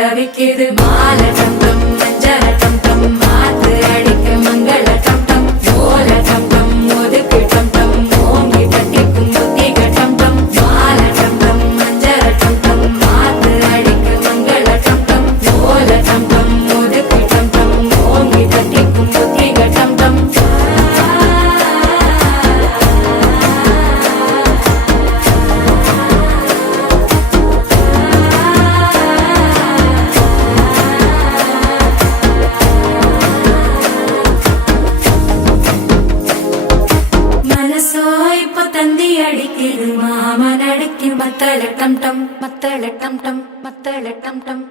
தவிக்குது மாலை டம் டம் மஞ்சள டம் டம் மாத்து அடிக்க மங்கள டம் டம் ஓல டம் டம் ஒதுக்கு டம் டம் ஓங்கி தட்டிக்கும் புத்திக டம் டம் மாலை டம் டம் மஞ்சள டம் டம் மாத்து அடிக்க மங்கள டம் டம் ஓல டம் டம் ஒதுக்கு டம் டம் ஓங்கி தட்டிக்கும் புத்திக டம் டம் தந்தி அடிக்குது மாமன் அடிக்கு மத்தள டம் டம் மத்தள டம் டம் மத்தள டம் டம்